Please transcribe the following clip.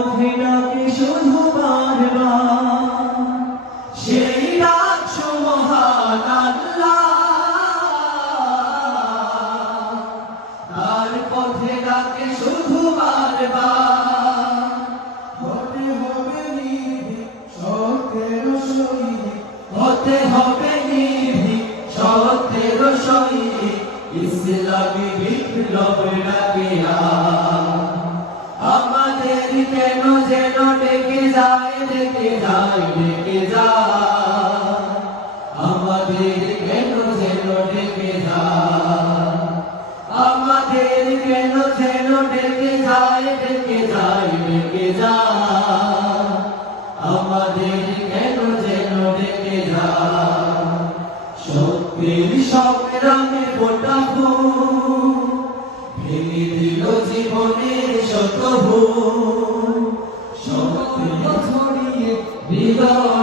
পথে ডাকে শুধু বারবার, সেই ডাক সুমহান আল্লাহ। তার পথে ডাকে শুধু বারবার, হতে হবে নিধি সতের শহীদ হতে হবে নিধি সতের শহীদ ইসলামী বিপ্লব ডাক আমাদের কেন যেন ডেকে যায়? ডেকে যায় ডেকে যায় আমাদের সত্যের সংগ্রামে ফোটা ভেঙে দিল জীবনের শত Viva